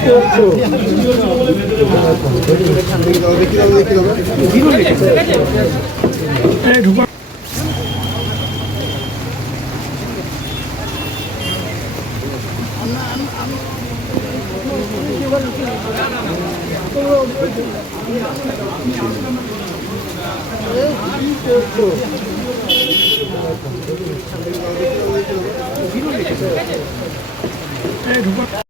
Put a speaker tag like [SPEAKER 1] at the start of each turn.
[SPEAKER 1] ঢুকা ঢুকা